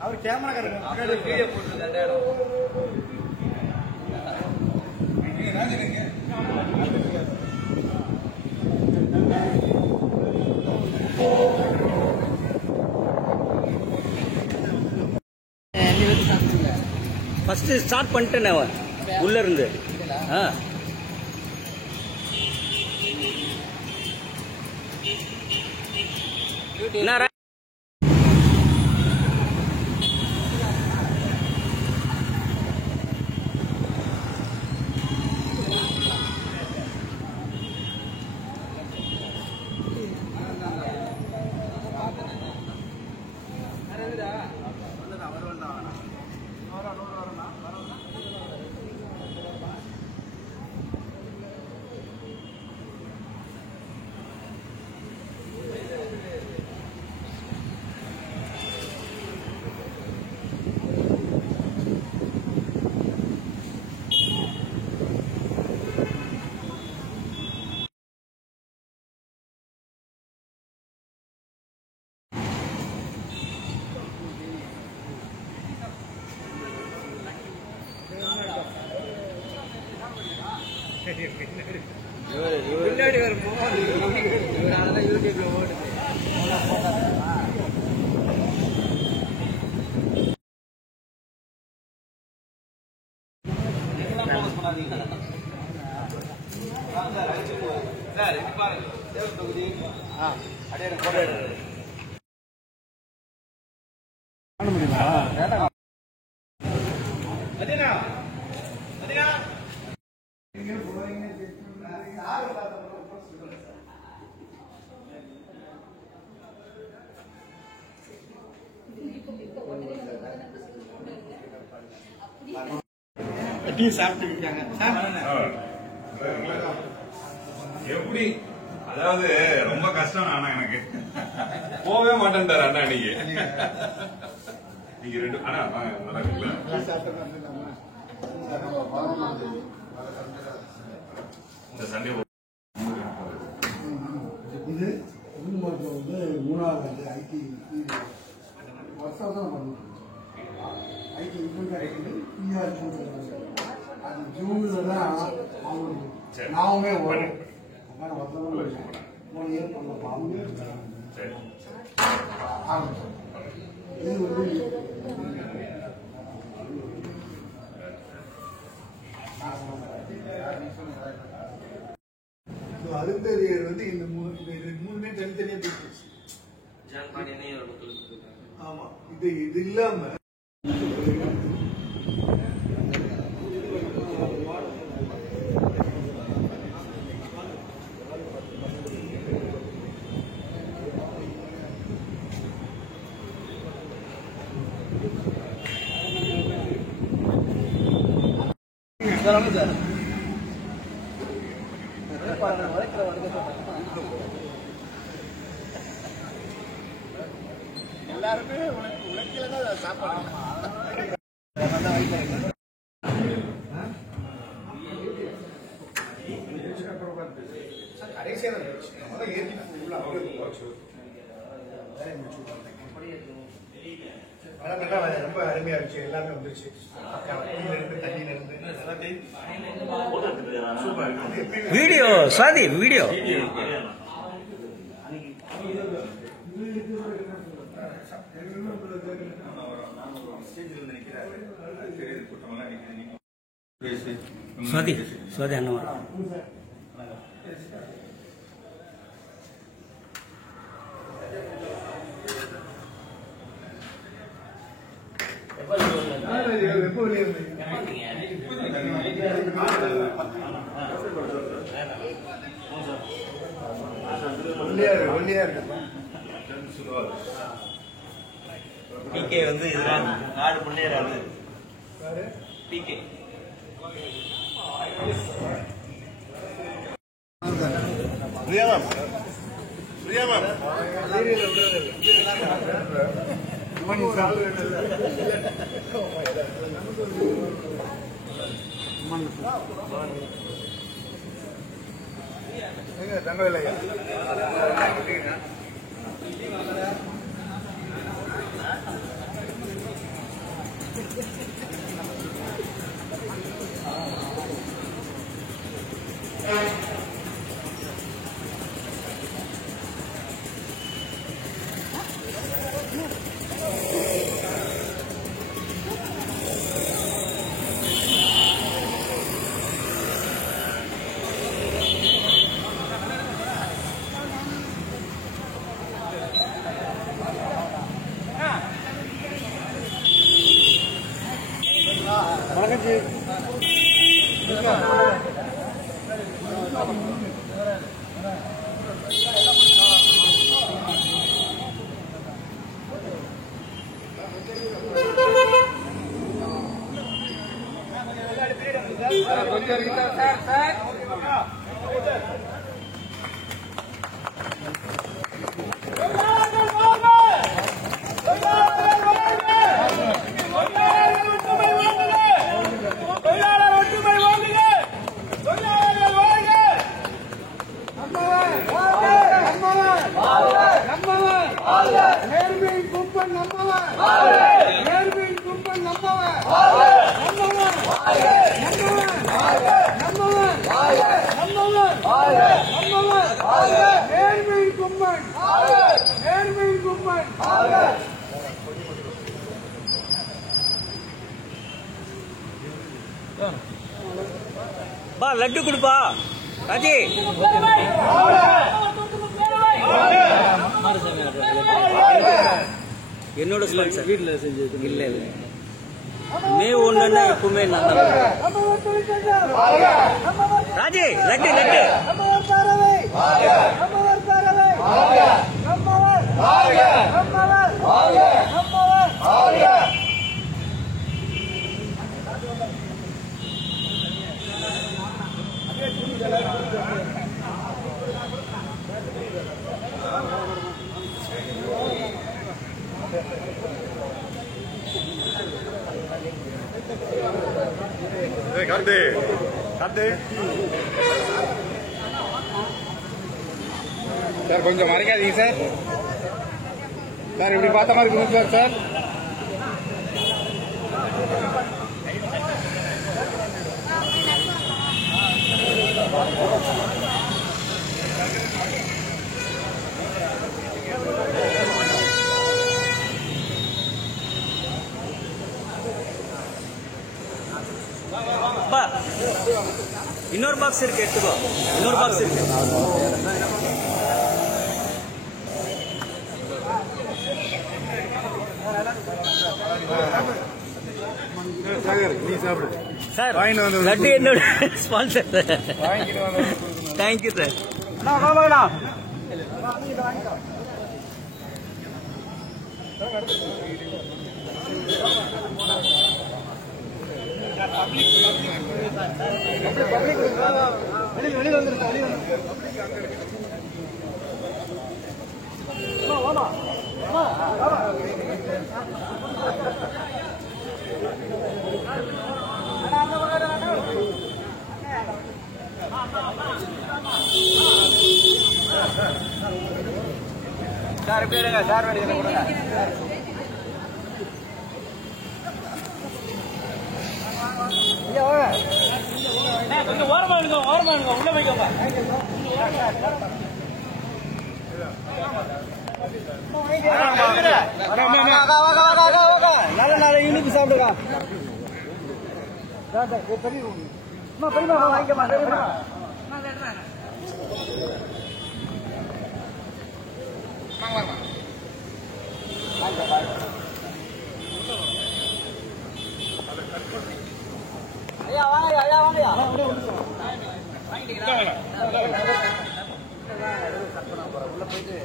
அவர் கேமராக்காரங்க first start பண்ணிட்டேன் அவன் உள்ள இருந்து என்ன பின்னாடி வரும் யூடியூப்ல ஓடுது. எப்படி அதாவது ரொம்ப கஷ்டம் ஆனா எனக்கு போவே மாட்டேன்டாரு அண்ணா நீங்க ரெண்டு அண்ணா நல்லா இருக்குல்ல இந்த சண்டே இது வந்து மூணாவது ஐடி வருஷம் தான் பண்ணுவோம் ஐடி அது ஜூன்ல தான் அவங்களுக்கு நாவுமே வரும் மூணு இயர் பண்ணலாம் இது வந்து அருந்ததியர் வந்து இந்த மூணுமே தனித்தனியா போயிடுச்சு. ஆமா இது இல்லாம எல்லாருமே உழைக்கல தான் சாப்பாடு ரொம்ப அருமையா இருந்துச்சு. எல்லாமே வந்துருச்சு. வீடியோ சாதி வீடியோ சுவாதி சுவாதி அண்ணா பிகே வந்து இதுதான் நாடு முன்னேறாது. பிகே பிரியா மேம் தங்கவில்லையா வணக்கம் ஜி. பா லட்டு கொடுப்பா ராஜி. என்னோட ஸ்பான்சர் வீட்டில் செஞ்சது இல்லை இல்லை. மே ஒண்ணுன்னா எப்பவுமே நான் ராஜி லட்டு லட்டு. கார்த்தி கார்த்தி சார் கொஞ்சம் மறைக்காதீங்க சார். சார் இப்படி பார்த்த மாதிரி இருக்குங்க சார். சார் இன்னொரு பாக்ஸ் இருக்கு, எடுத்துக்கோ. இன்னொரு பாக்ஸ் இருக்கு. சார் லட்டு என்னோட ஸ்பான்சர். Thank you sir. வெளியில் வந்துருக்கா? சார் எப்படி இருங்க சார், வேண்டிய கொடுங்க. கொஞ்சம் ஓரமா இருங்க, ஓரமா இருங்க, உள்ள வைக்கோங்க. நல்ல நல்ல இனிப்பு சாப்பிடுங்க. பெரியமா வாங்கிக்கமா. ஐயா வாங்க, ஐயா வாங்கயா. உள்ள போயிட்டு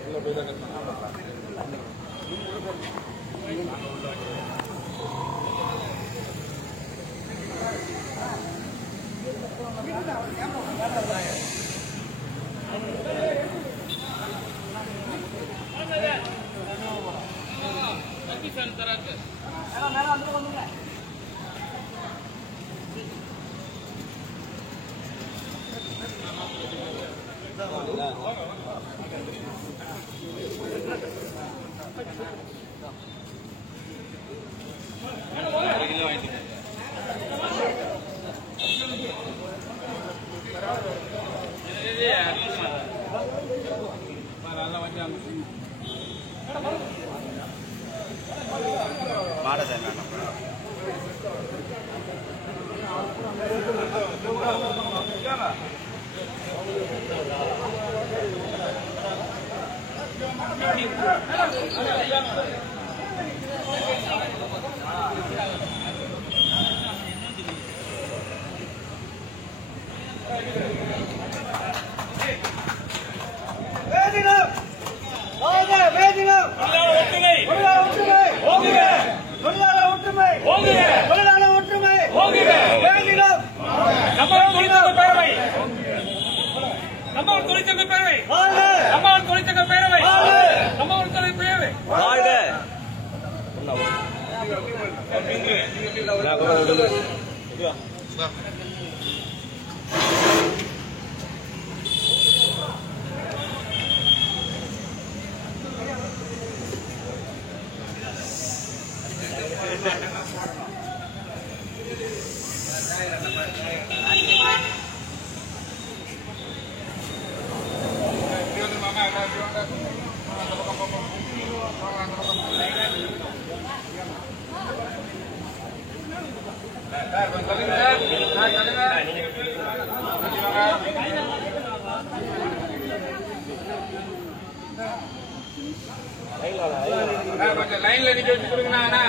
கொஞ்சம் லைன்ல நிக்க வச்சு கொடுங்கண்ணா.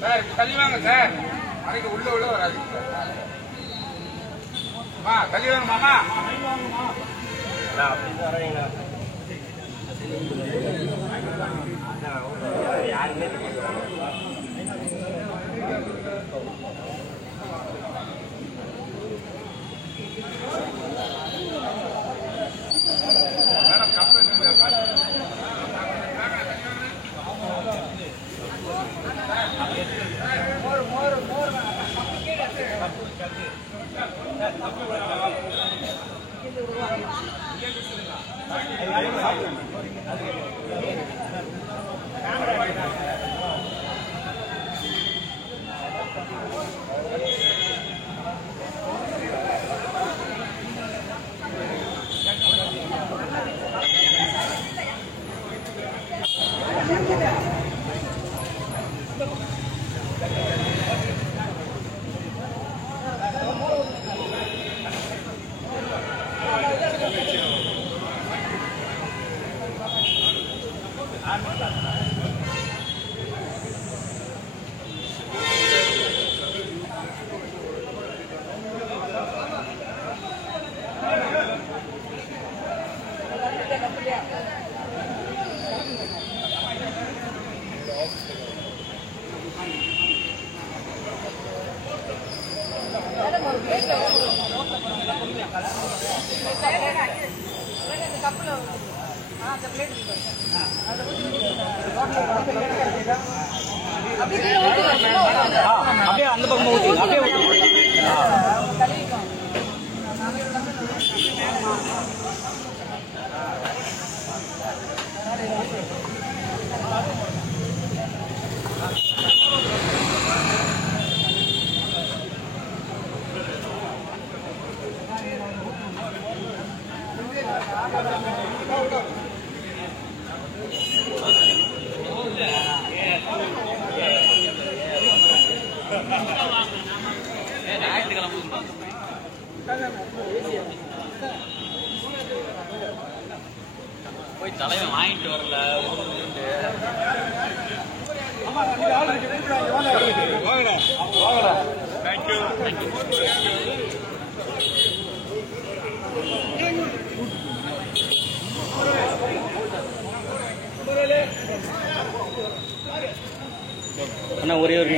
சார் தள்ளி வாங்க சார். அன்னைக்கு உள்ள வராது. தள்ளி வாங்க மாமா. யாருமே அப்படியே அந்த பக்கம் ஊத்தி அப்படியே போய் தலைவன் வாங்கிட்டு வரல. அண்ணா ஒரே ஒரு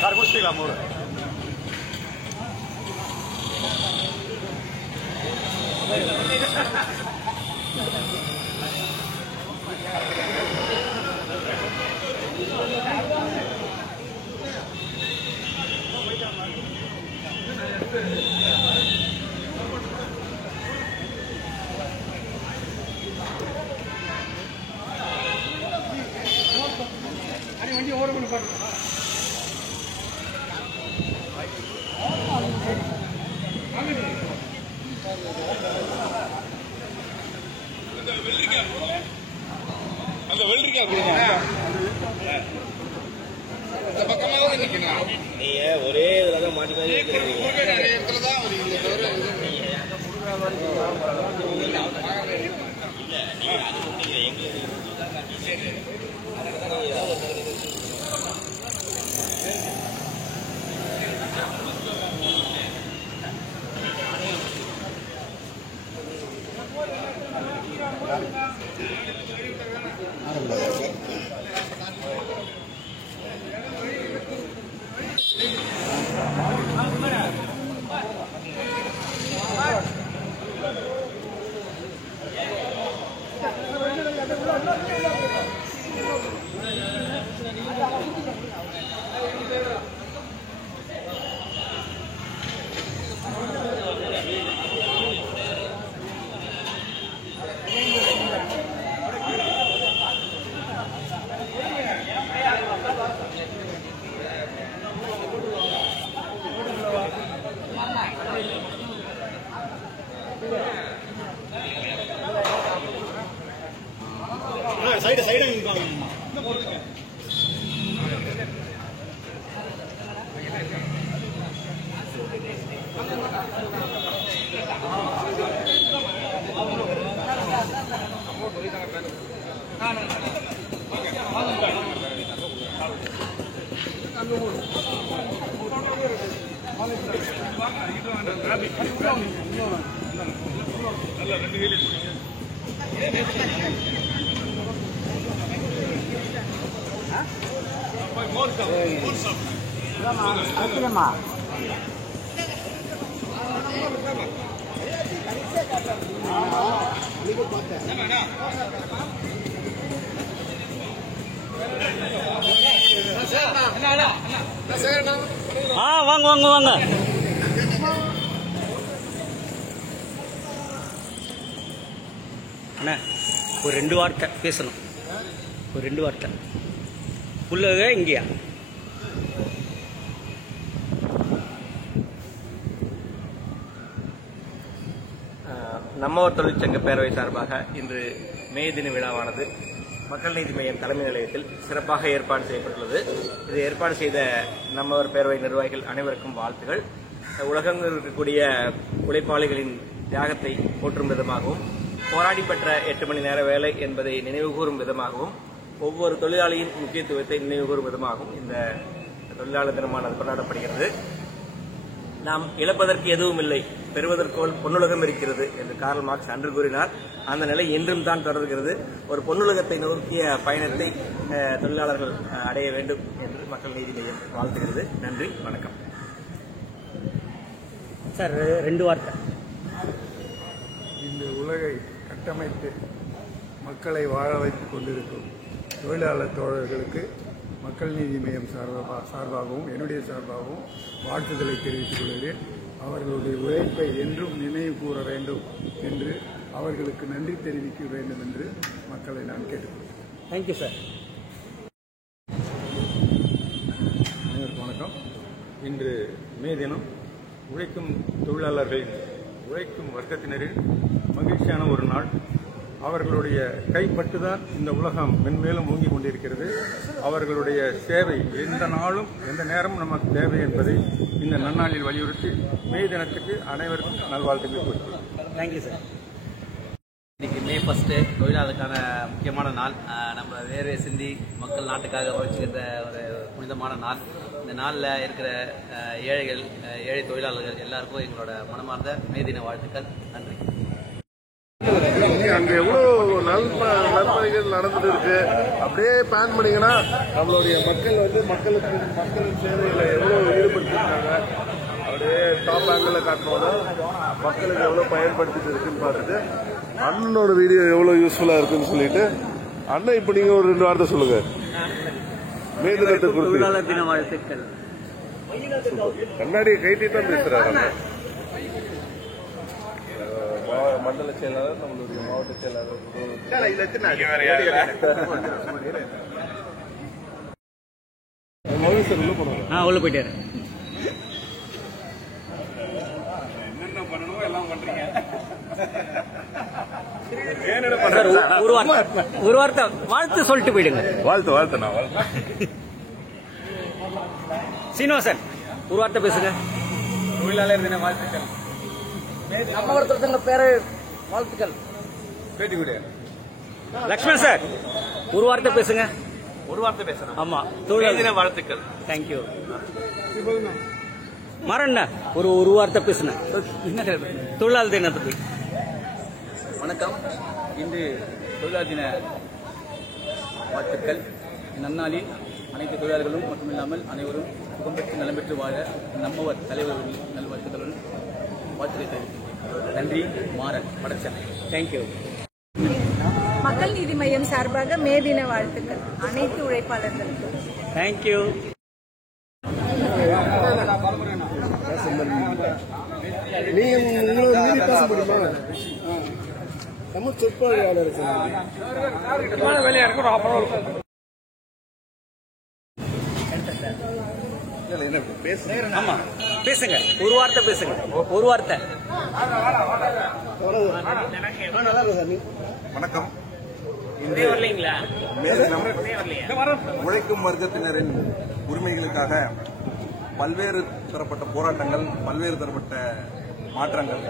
சார் குடிச்சிங்களா மோர்? வண்டி ஓட கொண்டு பாருங்க. அந்த வெள்ளரிக்கா கொடுங்க. இந்த பக்கமாவது நிக்கணும். நீங்க ஒரே இதுல தான் மாட்டிக்காதீங்க. நிறைய இடத்துல தான் சைடு வாங்க அண்ணா, ஒரு 2 வார்த்தை பேசணும். ஒரு 2 வார்த்தை உள்ளக இங்கேயா? நம்மவர் தொழிற்சங்க பேரவை சார்பாக இன்று மே தின விழாவானது மக்கள் நீதி மையம் தலைமை நிலையத்தில் சிறப்பாக ஏற்பாடு செய்யப்பட்டுள்ளது. இதை ஏற்பாடு செய்த நம்மவர் பேரவை நிர்வாகிகள் அனைவருக்கும் வாழ்த்துகள். உலகெங்கில் இருக்கக்கூடிய உழைப்பாளிகளின் தியாகத்தை போற்றும் விதமாகவும், போராடி பெற்ற 8 மணி நேர வேலை என்பதை நினைவுகூறும் விதமாகவும், ஒவ்வொரு தொழிலாளியின் முக்கியத்துவத்தை நினைவுகூறும் விதமாகவும் இந்த தொழிலாளர் தினமானது கொண்டாடப்படுகிறது. நாம் இழப்பதற்கு எதுவும் இல்லை, பெறுவதற்கோள் பொன்னுலகம் இருக்கிறது என்று கார்ல் மார்க்ஸ் அன்று கூறினார். அந்த நிலை இன்றும் தான் தொடர்கிறது. ஒரு பொன்னுலகத்தை நோக்கிய பயணத்தை தொழிலாளர்கள் அடைய வேண்டும் என்று மக்கள் நீதி மையம் வாழ்த்துகிறது. நன்றி, வணக்கம். சார் 2 வார்த்தை. இந்த உலகை கட்டமைத்து மக்களை வாழ வைத்துக் கொண்டிருக்கும் தொழிலாளர் தோழர்களுக்கு மக்கள் நீதி மையம் சார்பாகவும் என்னுடைய சார்பாகவும் வாழ்த்துக்களை தெரிவித்துக் கொள்கிறேன். அவர்களுடைய உழைப்பை என்றும் நினைவு கூற வேண்டும் என்று, அவர்களுக்கு நன்றி தெரிவிக்க வேண்டும் என்று மக்களை நான் கேட்டுக்கொள்கிறேன். Thank you sir. அனைவருக்கும் வணக்கம். இன்று மே தினம் உழைக்கும் தொழிலாளர்களின், உழைக்கும் வர்க்கத்தினரின் மகிழ்ச்சியான ஒரு நாள். அவர்களுடைய கைப்பட்டுதான் இந்த உலகம் மென்மேலும் ஓங்கிக் கொண்டிருக்கிறது. அவர்களுடைய சேவை எந்த நாளும் எந்த நேரமும் நமக்கு தேவை என்பதை இந்த நன்னாளில் வலியுறுத்தி மே தினத்துக்கு அனைவருக்கும் நல்வாழ்த்துக்களை கொடுக்கிறேன். Thank you sir. இன்னைக்கு மே 1 தொழிலாளருக்கான முக்கியமான நாள். நம்ம வேர்வை சிந்தி மக்கள் நாட்டுக்காக உழைச்சிக்கிற ஒரு புனிதமான நாள். இந்த நாளில் இருக்கிற ஏழைகள், ஏழை தொழிலாளர்கள் எல்லாருக்கும் எங்களோட மனமார்ந்த மே தின வாழ்த்துக்கள். நன்றி. அங்கே எவ்வளோ நற்பணிகள் நடந்துட்டு இருக்கு. அப்படியே பிளான் பண்ணீங்கன்னா நம்மளுடைய மக்கள் மக்களின் சேவைகளை எவ்வளவு ஈடுபடுத்திருக்காங்க அப்படியே டாப் ஆங்கிள் காட்டணும்னா மக்களுக்கு எவ்வளவு பயன்படுத்திட்டு இருக்குன்னு பார்த்துட்டு அண்ணனோட வீடியோ எவ்வளவு யூஸ்ஃபுல்லா இருக்குன்னு சொல்லிட்டு அண்ணன் இப்ப நீங்க ஒரு 2 வார்த்தை சொல்லுங்க. மே தினத்தை குறித்து தொழிலாளர் தின வாழ்த்துக்கள். கண்ணாடியை கைட்டி தான் பேசுறாரு மண்டல செயலாளர், நம்மளுடைய மாவட்ட செயலாளர். உள்ள போயிட்டாரு. என்னென்ன பண்ணணுமோ எல்லாம் பண்றீங்க. ஒரு வார்த்தை வாழ்த்து சொல்லிட்டு போயிடுங்க. வாழ்த்து நான் சீனிவாசன் ஒரு வார்த்தை பேசுங்க. தொழிலாளர் தின வாழ்த்துக்கள். நம்ம ஒருத்தர் பேர வாழ்த்துக்கள். லக்ஷ்மண் சார் ஒரு வார்த்தை பேசுங்க. ஒரு வார்த்தை பேசணும். ஆமா, தொழிலாளர் தின வாழ்த்துக்கள். தேங்க்யூ. மரண்ண ஒரு வார்த்தை பேசுங்க தொழிலாளர் தினத்துக்கு. வணக்கம். இன்று தொழிலாளர் தின வாழ்த்துக்கள். நன்னாளில் அனைத்து தொழிலாளர்களும் மட்டுமில்லாமல் அனைவரும் சுகம் பெற்று நலம் பெற்று வாழ நம்மவர் தலைவர்கள் நல்வாழ்த்துக்களுடன் வாழ்த்துக்களை தெரிவிக்கின்றேன். நன்றி. மாறன், வடசென்னை. தேங்க்யூ. மக்கள் நீதி மையம் சார்பாக மே தின வாழ்த்துக்கள் அனைத்து உழைப்பாளர்களுக்கும். தேங்க்யூ. ஆமா பேசுங்க. ஒரு வார்த்தை பேசுங்க. ஒரு வார்த்தை. வணக்கம். வரலீங்களா? உழைக்கும் வர்க்கத்தினரின் உரிமைகளுக்காக பல்வேறு தரப்பட்ட போராட்டங்கள், பல்வேறு தரப்பட்ட மாற்றங்கள்,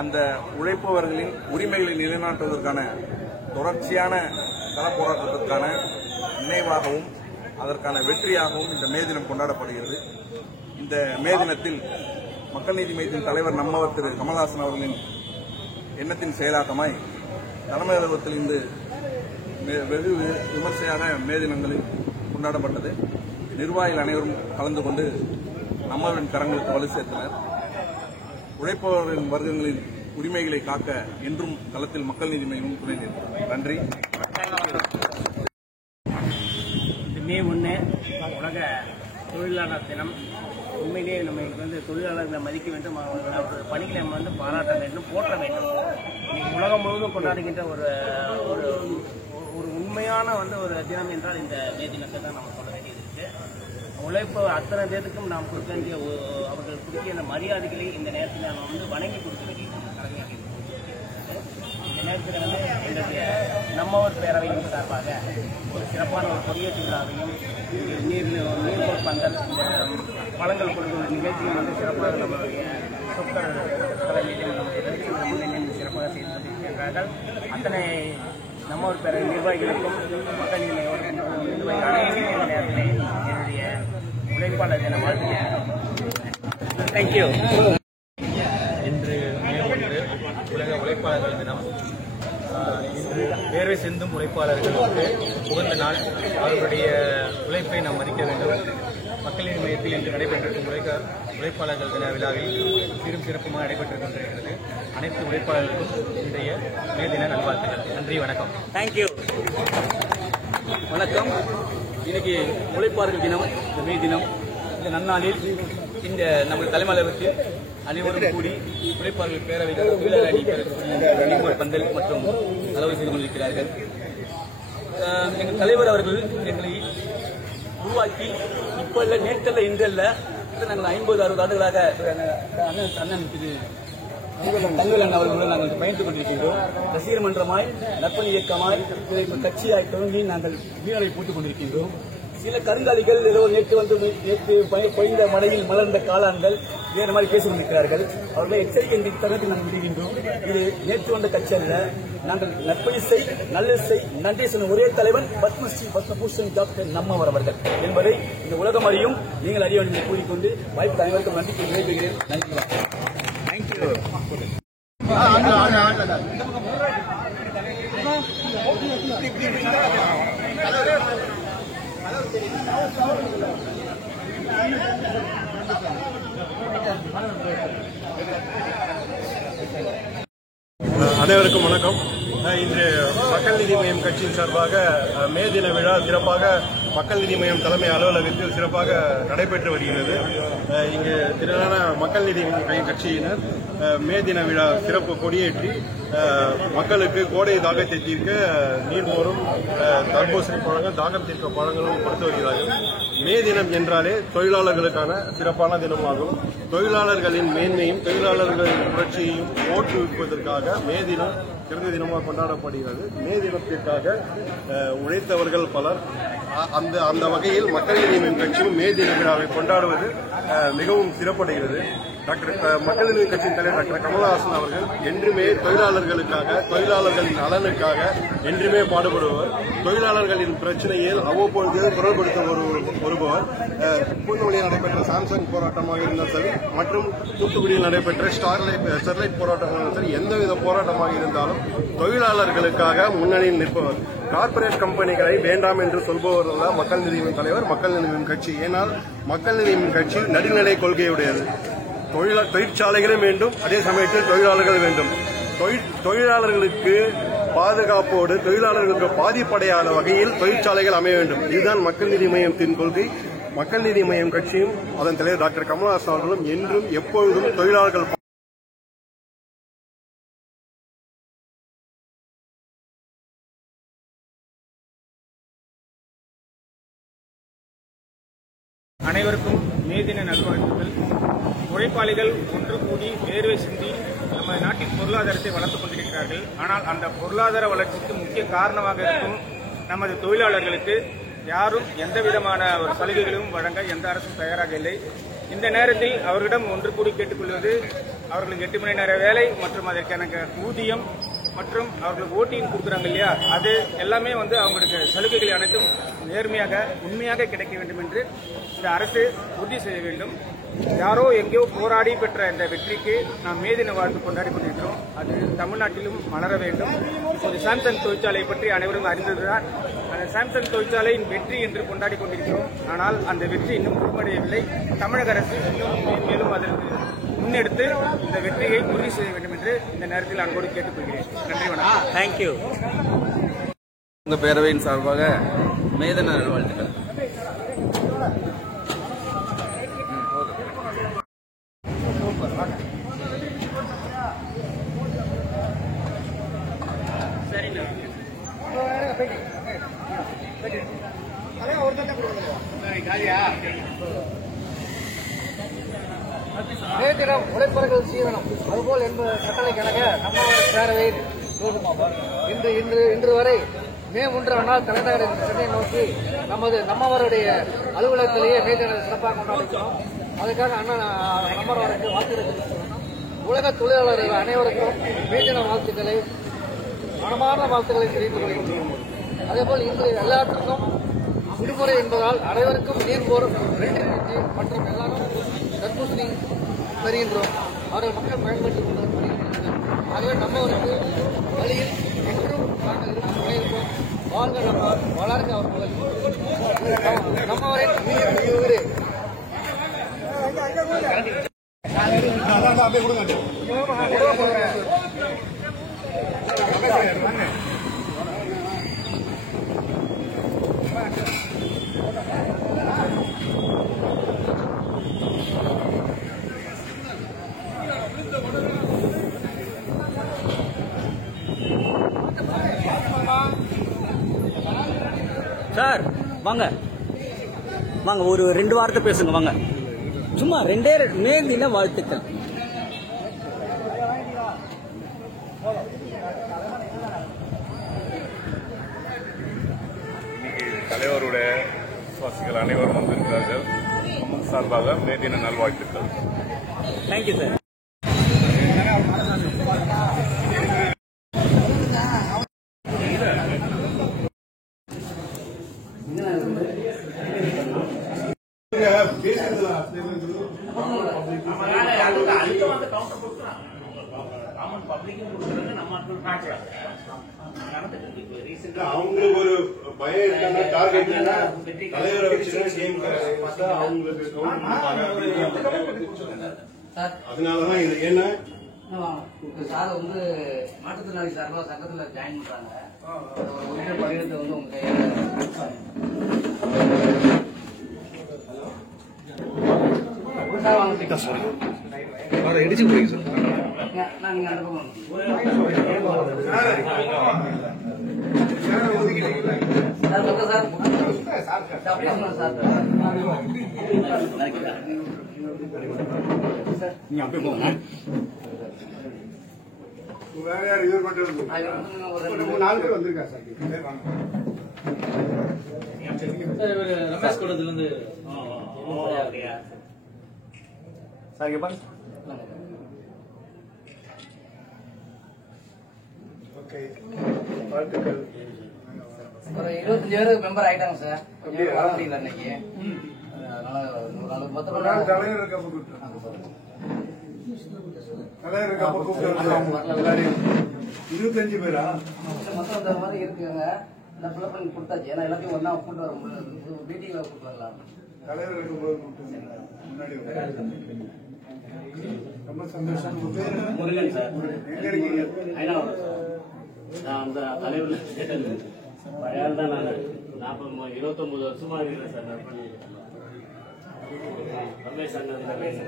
அந்த உழைப்பவர்களின் உரிமைகளை நிலைநாட்டுவதற்கான தொடர்ச்சியான கள போராட்டத்திற்கான நினைவாகவும் அதற்கான வெற்றியாகவும் இந்த மே தினம் கொண்டாடப்படுகிறது. இந்த மே தினத்தில் மக்கள் நீதி மையத்தின் தலைவர் நம்மவர் திரு கமல்ஹாசன் அவர்களின் எண்ணத்தின் செயலாக்கமாய் தலைமை அலுவலகத்தில் இன்று வெகு விமர்சையாக மே தினங்களில் கொண்டாடப்பட்டது. நிர்வாகிகள் அனைவரும் கலந்து கொண்டு நம்மவரின் கரங்களுக்கு வலு சேர்த்தனர். உழைப்பவர்களின் வர்க்கங்களின் உரிமைகளை காக்க என்றும் களத்தில் மக்கள் நீதி மையம் துணை நிற்கிறது. நன்றி. மே 1 உலக தொழிலாளர் தினம். உண்மையிலேயே நம்ம தொழிலாளர்களை மதிக்க வேண்டும், பணிகளை நம்ம பாராட்ட வேண்டும், போற்ற வேண்டும். இன்னைக்கு உலகம் முழுவதும் கொண்டாடுகின்ற ஒரு உண்மையான ஒரு தினம் என்றால் இந்த மே தினத்தை தான் நம்ம சொல்ல வேண்டியது இருக்கு. உழைப்பு அத்தனை பேருக்கும் நாம் கொடுக்க வேண்டிய அவர்கள் கொடுக்கிற இந்த மரியாதைகளை இந்த நேரத்தில் நம்ம வணங்கி கொடுக்க வேண்டிய கடமையாக இருக்கு. இந்த நேரத்தில் எங்களுடைய நம்மவர் பேரவையின் சார்பாக ஒரு சிறப்பான ஒரு கொடியேற்று விழாவையும் நீர்மோர் பந்தல், இந்த பழங்கள் கொடுக்கும் நிகழ்ச்சியும் சிறப்பாக நம்மளுடைய சொற்கள் தலைமையிலும் நம்முடைய வெளிச்சந்த முன்னணியும் சிறப்பாக செய்து கொண்டிருக்கின்றார்கள். அத்தனை நம்மவர் பேரவை நிர்வாகிகளுக்கும் மக்கள் நிர்வாகிகள் அனைவரும் இந்த நேரத்தில் என்னுடைய உழைப்பாளர் தின வாழ்த்துக்கள். தேங்க்யூ. இன்று மே 1 உலக உழைப்பாளர்கள் தினம். இன்று வேர்வை சிந்தும் உழைப்பாளர்களுக்கு உகந்த நாள். அவர்களுடைய உழைப்பை நாம் மதிக்க வேண்டும். மக்கள் நீதி மையத்தில் இன்று நடைபெற்றிருக்கும் உழைப்பாளர்கள் தின விழாவில் சீரும் சிறப்புமாக நடைபெற்றுக் கொண்டிருக்கிறது. அனைத்து உழைப்பாளர்களுக்கும் இன்றைய மே தின நல்வாழ்த்துக்கள். நன்றி, வணக்கம். தேங்க்யூ. வணக்கம். இன்னைக்கு உழைப்பாளர்கள் தினம், இந்த மே தினம். இந்த நன்னாளில் இந்த நமது தலைமை அலுவலகத்தில் அனைவரும் கூடி உழைப்பாளர்கள் பேரவைகள் தொழிலாளர் அணி பந்தல் மற்றும் செலவு செய்து கொண்டிருக்கிறார்கள். எங்கள் தலைவர் அவர்கள் எங்களை உருவாக்கி இப்ப இல்ல, நேற்றல்ல, இன்றல்ல, நாங்கள் 50-60 ஆண்டுகளாக அண்ணன் திரு தங்கலன் அவர்களுடன் நாங்கள் பயணித்துக் கொண்டிருக்கின்றோம். ரசிகர் மன்றமாய், நற்பணி இயக்கமாய், கட்சியாய் தொடங்கி நாங்கள் வீரரை போட்டுக் கொண்டிருக்கின்றோம். சில கருங்காலிகள் ஏதோ நேற்று பொய்ந்த மழையில் மலர்ந்த காளான்கள் வேறு மாதிரி பேசிக் கொண்டிருக்கிறார்கள். அவர்களை எச்சரிக்கை தருணத்தில் நாங்கள் விடுகின்றோம். இது நேற்று வந்த கட்சி அல்ல. நாங்கள் நற்பணி செய், நல்ல செய், நன்றி சொன்ன ஒரே தலைவன் பத்மஸ்ரீ பத்மபூஷன் டாக்டர் நம்மவர் அவர்கள் என்பதை இந்த உலகம் அறியும், நீங்கள் அறிய வேண்டும் என்று கூறிக்கொண்டு வாய்ப்பு அனைவருக்கும் நன்றி விடைபெறுகிறேன். நன்றி. தேங்க்யூ. அனைவருக்கும் வணக்கம். இன்று மக்கள் நீதி மய்யம் கட்சியின் சார்பாக மே தின விழா சிறப்பாக மக்கள் நீதி மய்யம் தலைமை அலுவலகத்தில் சிறப்பாக நடைபெற்று வருகிறது. இங்கு திரளான மக்கள் நீதி மய்யம் கட்சியினர் மே தின விழா சிறப்பு கொடியேற்றி மக்களுக்கு கோடை தாகத்தை தீர்க்க நீர்மோரும் தர்பூசணி பழங்கள் தாகம் தீர்க்க பழங்களும் கொடுத்து வருகிறார்கள். மே தினம் என்றாலே தொழிலாளர்களுக்கான சிறப்பான தினமாகும். தொழிலாளர்களின் மேன்மையும் தொழிலாளர்களின் புரட்சியையும் ஓட்டுவிப்பதற்காக மே தினம் சிறந்த தினமாக கொண்டாடப்படுகிறது. மே தினத்திற்காக உழைத்தவர்கள் பலர். அந்த வகையில் மக்கள் நீதி மய்யம் கட்சியும் மே தின விழாவை கொண்டாடுவது மிகவும் சிறப்படைகிறது. மக்கள் நீதி கட்சியின் தலைவர் டாக்டர் கமலஹாசன் அவர்கள் என்றுமே தொழிலாளர்களுக்காக தொழிலாளர்களின் நலனுக்காக என்றுமே பாடுபடுபவர். தொழிலாளர்களின் பிரச்சனையில் அவ்வப்பொழுது குரல் கொடுத்து வருபவர். பூந்தமல்லியில் நடைபெற்ற சாம்சங் போராட்டமாக இருந்தாலும் சரி மற்றும் தூத்துக்குடியில் நடைபெற்ற ஸ்டெர்லைட் போராட்டமாக சரி எந்தவித போராட்டமாக இருந்தாலும் தொழிலாளர்களுக்காக முன்னணியில் நிற்பவர். கார்ப்பரேட் கம்பெனிகளை வேண்டாம் என்று சொல்பவர் அல்ல மக்கள் நீதி மய்யம் தலைவர், மக்கள் நீதி மய்யம் கட்சி. ஏனால் மக்கள் நீதி மய்யம் கட்சி நடுநிலை கொள்கையுடையது. தொழிற்சாலைகளும் வேண்டும், அதே சமயத்தில் தொழிலாளர்கள் வேண்டும். தொழிலாளர்களுக்கு பாதுகாப்போடு தொழிலாளர்களுக்கு பாதிப்படையாத வகையில் தொழிற்சாலைகள் அமைய வேண்டும். இதுதான் மக்கள் நீதி மய்யத்தின் கொள்கை. மக்கள் நீதி மய்யம் கட்சியும் அதன் தலைவர் டாக்டர் கமலஹாசன் அவர்களும் என்றும் எப்பொழுதும் தொழிலாளர்கள் அனைவருக்கும் மே தின நல்வாழ்த்துக்கள். உழைப்பாளிகள் ஒன்று கூடி வேர்வை சிந்தி நம்ம நாட்டின் பொருளாதாரத்தை வளர்த்துக் கொண்டிருக்கிறார்கள். ஆனால் அந்த பொருளாதார வளர்ச்சிக்கு முக்கிய காரணமாக இருக்கும் நமது தொழிலாளர்களுக்கு யாரும் எந்த விதமான ஒரு சலுகைகளும் வழங்க எந்த அரசும் தயாராக இல்லை. இந்த நேரத்தில் அவர்களிடம் ஒன்று கூடி கேட்டுக்கொள்வது, அவர்களுக்கு 8 மணி நேர வேலை மற்றும் அதற்கான ஊதியம் மற்றும் அவர்களுக்கு ஓட்டிங் கொடுக்குறாங்க இல்லையா, அது எல்லாமே அவங்களுக்கு சலுகைகள் அனைத்தும் நேர்மையாக உண்மையாக கிடைக்க வேண்டும் என்று இந்த அரசு உறுதி செய்ய வேண்டும். யாரோ எங்கேயோ போராடி பெற்ற இந்த வெற்றிக்கு நாம் மே தின வாழ்த்து கொண்டாடி கொண்டிருக்கிறோம். அது தமிழ்நாட்டிலும் மலர வேண்டும். இப்போது சாம்சங் தொழிற்சாலை பற்றி அனைவரும் அறிந்ததுதான். அந்த சாம்சங் தொழிற்சாலையின் வெற்றி என்று கொண்டாடி கொண்டிருக்கிறோம். ஆனால் அந்த வெற்றி இன்னும் முழுமடையவில்லை. தமிழக அரசு இன்னும் மேலும் அதற்கு முன்னெடுத்து இந்த வெற்றியை உறுதி செய்ய வேண்டும் என்று இந்த நேரத்தில் அன்போடு கேட்டுக்கொள்கிறேன். நன்றி, வணக்கம். தேங்க்யூ. உங்கள் பேரவையின் சார்பாக மே தின நல்வாழ்த்துக்கள். மே தினம் உழைப்பவர்கள் சீவனம் அதுபோல் என்பது கட்டளை கணக்க நம்ம பேரவை இன்று வரை மே 1 நாள் தலைநகர் சென்னை நோக்கி நம்மவருடைய அலுவலகத்திலேயே மே தினம் சிறப்பாக கொண்டாடிக்கிறோம். அதுக்காக அண்ணன் நம்மவருக்கு வாழ்த்துக்களை தெரிவிக்கிறோம். உலக தொழிலாளர்கள் அனைவருக்கும் மே தின வாழ்த்துக்களை மனமார்ந்த வாழ்த்துக்களை தெரிவித்துக் கொள்கின்றோம். அதேபோல் இன்று எல்லாத்துக்கும் விடுமுறை என்பதால் அனைவருக்கும் நீர்மோர் மற்றும் எல்லாரும் தர்பூசணி தருகின்றோம். அவர்கள் மக்கள் பயன்படுத்திக் கொண்டு வருகின்றனர். ஆகவே நம்மவருக்கு வழியில் என்றும் நாங்கள் இருக்கும். வாழ்க நம்மவர், வளர்க அவர்கள். நம்மவரின் உயிர் சார் வாங்க வாங்க, ஒரு 2 வார்த்தை பேசுங்க வாங்க. சும்மா 2 மே தின வாழ்த்துக்கள். தலைவருடைய விசுவாசிகள் அனைவரும் வந்திருக்கிறார்கள். சார்பாக மே தின நல்வாழ்த்துக்கள். Thank you sir. அவங்களுக்கு ஒரு பயம் இருக்காங்க, டார்கெட் தலைவரை வச்சு அவங்களுக்கு அதனாலதான் இது. ஏன்னா சார் வந்து மாற்றுத்திறனாளி சார்பாக சட்டத்தில் ஜாயின் பண்றாங்க. உரிய பகிர்ந்து வந்து உங்க கையில் இடிச்சு போறீங்க சார். நாங்கள் அந்த பக்கம் சார் அப்படியே சார் நீங்க அப்படியே போங்க. வேற யார் இது பண்றது? ஒரு 4 பேர் வந்திருக்காங்க சார். ரமேஷ் கூடத்துல இருந்து சார் இங்க பாருங்க. ஓகே, வாழ்த்துக்கள். ஒரு 25 பேருக்கு மெம்பர் ஆயிட்டாங்க சார். கொஞ்சம் வர முடியல இன்னைக்கு. அதனால ஒரு நாள் தலைவர் இருக்கப்ப கூப்பிட்டு தலைவர் இருக்கப்ப கூப்பிட்டு எல்லாரையும் 25 பேரா மொத்தம் இந்த மாதிரி இருக்குங்க. இந்த பிள்ளை பண்ணி கொடுத்தாச்சு. ஏன்னா எல்லாத்தையும் ஒன்னா கூப்பிட்டு வர முடியல. மீட்டிங்ல கூப்பிட்டு வரலாம். தலைவர் இருக்கும்போது கூப்பிட்டு முன்னாடி ரொம்ப சந்தோஷம். உங்க பேரு? முருகன் சார். எங்க இருக்கீங்க? நான் அந்த தலைவர் பழைய ஆள் தான். நான் 29 வருஷமா இருக்கிறேன் சார். ரமேஷ் அண்ணன் ரமேஷ்.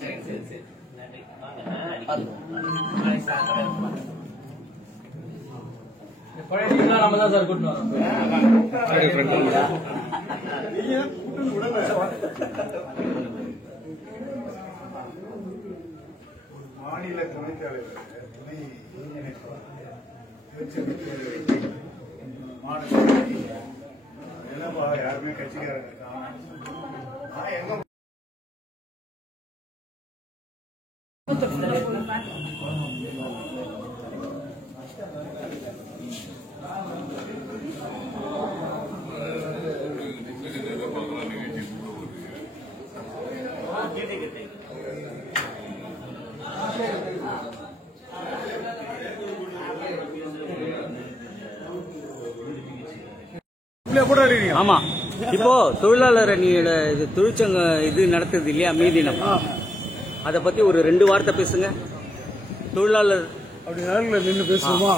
சரி சரி சரி நன்றி. நம்ம தான் சார் கூட்டிட்டு வரோம். மாநில துணைத் தலைவர் துணை ஒருங்கிணைப்பாளர் என்னப்பா யாருமே கட்சிக்காரங்க தான் எங்க ஆமா, இப்போ தொழிலாளர் அணியோட தொழிற்சங்க இது நடத்துது இல்லையா மீதினம், அதை பத்தி ஒரு 2 வார்த்தை பேசுங்க. தொழிலாளர் அப்படி நேரில் நின்று பேசுவோமா?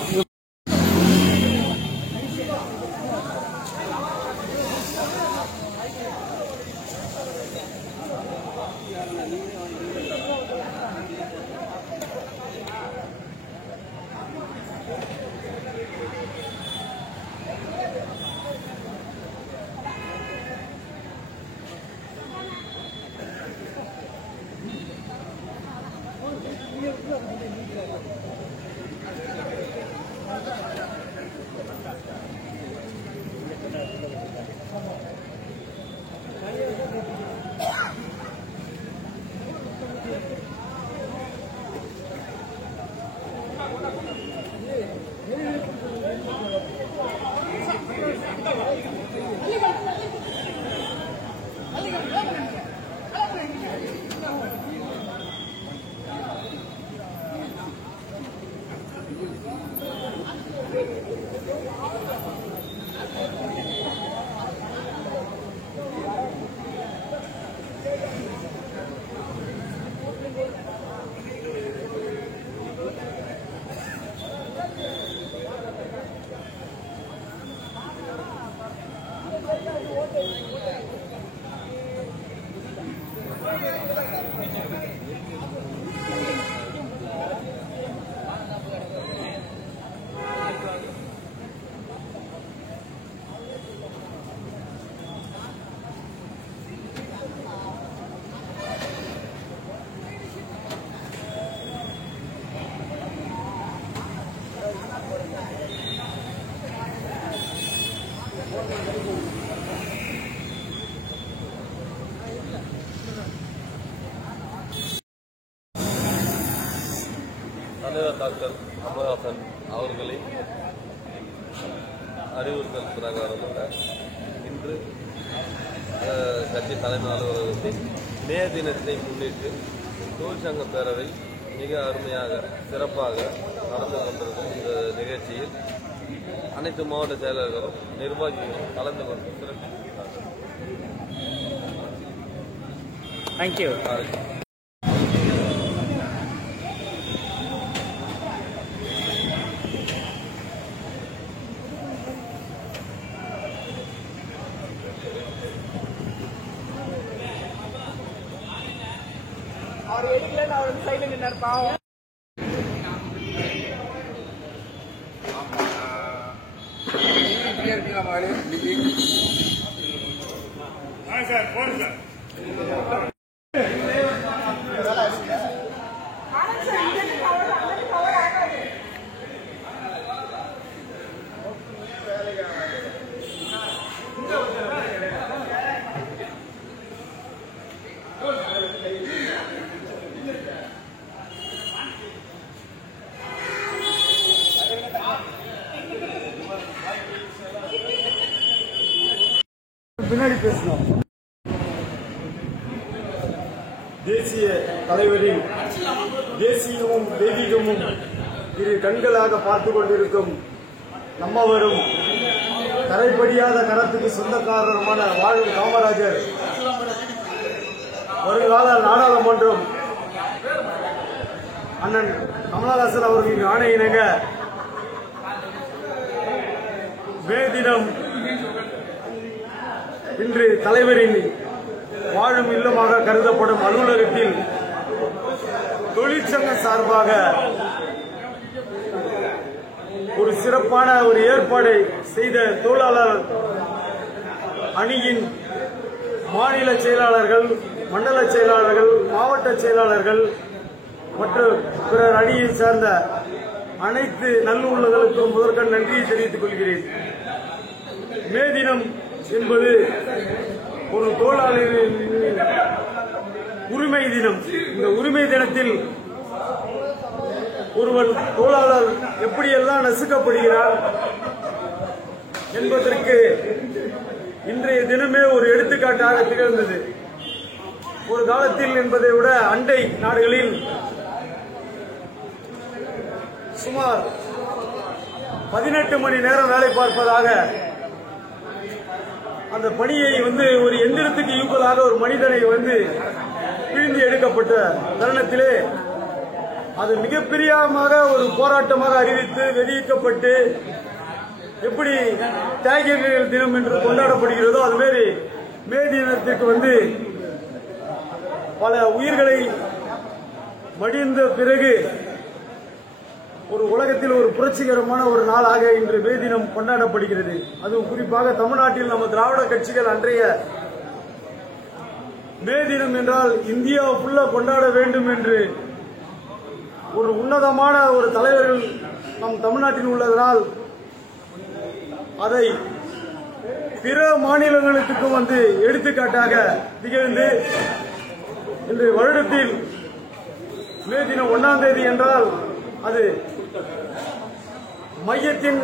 தலைவர் டாக்டர் கமல்ஹாசன் அவர்களின் அறிவுறுத்தல் பிரகாரமாக இன்று கட்சி தலைமை அலுவலகத்தில் மே தினத்தை முன்னிட்டு தொழிற்சங்க பேரவை மிக அருமையாக சிறப்பாக நடந்து கொண்டிருக்கும் இந்த நிகழ்ச்சியில் அனைத்து மாவட்ட செயலர்களும் நிர்வாகிகளும் கலந்து கொண்டு சிறப்பித்திருக்கிறார்கள். தேங்க்யூ. அவர் எடுக்கல, நான் அவருக்கு சைடுல நின்னாரு பாவம். பின்னாடி பேசணும். தேசிய தலைவரின் தேசியமும் தெய்வீகமும் இரு கண்களாக பார்த்து கொண்டிருக்கும் நம்மவரும் தரைப்படியாத கரத்துக்கு சொந்தக்காரருமான வாழும் காமராஜர் வருங்கால நாடாளுமன்றம் அண்ணன் கமலஹாசன் அவர்களின் ஆணையிணங்க மே தினம் இன்று தலைவரின் வாழும் இல்லமாக கருதப்படும் அலுவலகத்தில் தொழிற்சங்க சார்பாக ஒரு சிறப்பான ஒரு ஏற்பாடை செய்த தொழிலாளர் அணியின் மாநில செயலாளர்கள், மண்டல செயலாளர்கள், மாவட்ட செயலாளர்கள் மற்றும் பிறர் அணியை சார்ந்த அனைத்து நல்லுள்ளங்களுக்கும் முதற்கண் நன்றியை தெரிவித்துக் கொள்கிறேன். மே தினம் என்பது ஒரு தொழிலாளரின் உரிமை தினம். இந்த உரிமை தினத்தில் ஒருவன் தொழிலாளர் எப்படியெல்லாம் நசுக்கப்படுகிறார் என்பதற்கு இன்றைய தினமே ஒரு எடுத்துக்காட்டாக திகழ்ந்தது. ஒரு காலத்தில் என்பதை விட அண்டை நாடுகளில் சுமார் 18 மணி நேரம் வேலை பார்ப்பதாக அந்த பணியை ஒரு எந்திரத்துக்கு ஈக்குவலாக ஒரு மனிதனை பிழிந்து எடுக்கப்பட்ட தருணத்திலே அது மிகப்பெரியமாக ஒரு போராட்டமாக அறிவித்து வெளியிடப்பட்டு எப்படி தியாகிகள் தினம் என்று கொண்டாடப்படுகிறதோ அதுமாரி மே தினத்திற்கு பல உயிர்களை மடிந்த பிறகு ஒரு உலகத்தில் ஒரு புரட்சிகரமான ஒரு நாளாக இன்று மே தினம் கொண்டாடப்படுகிறது. அதுவும் குறிப்பாக தமிழ்நாட்டில் நம்ம திராவிட கட்சிகள் அன்றைய மே தினம் என்றால் இந்தியா ஃபுல்லா கொண்டாட வேண்டும் என்று ஒரு உன்னதமான ஒரு தலைவர்கள் நம் தமிழ்நாட்டில் உள்ளதனால் அதை பிற மாநிலங்களுக்கும் எடுத்துக்காட்டாக திகழ்ந்து இன்று வருடத்தில் மே தினம் 1ஆம் தேதி என்றால் அது மையத்தின்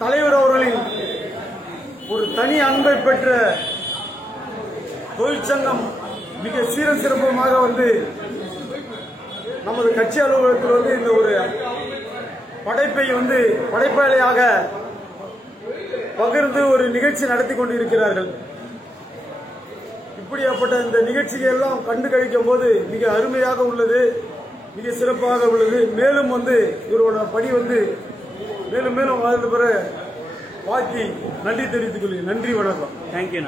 தலைவர் அவர்களின் ஒரு தனி அன்பை பெற்ற தொழிற்சங்கம் மிக சீர சிறப்பமாக நமது கட்சி அலுவலகத்தில் இந்த ஒரு படைப்பை படைப்பாளியாக பகிர்ந்து ஒரு நிகழ்ச்சி நடத்தி கொண்டிருக்கிறார்கள். இப்படியாப்பட்ட இந்த நிகழ்ச்சிகள் எல்லாம் கண்டு கழிக்கும் போது மிக அருமையாக உள்ளது, மிக சிறப்பாக உள்ளது. மேலும் இவரோட பணி மேலும் மேலும் வாழ்ந்து பெற வாழ்த்தி நன்றி தெரிவித்துக் கொள்கிறேன். நன்றி, வணக்கம். தேங்க்யூ.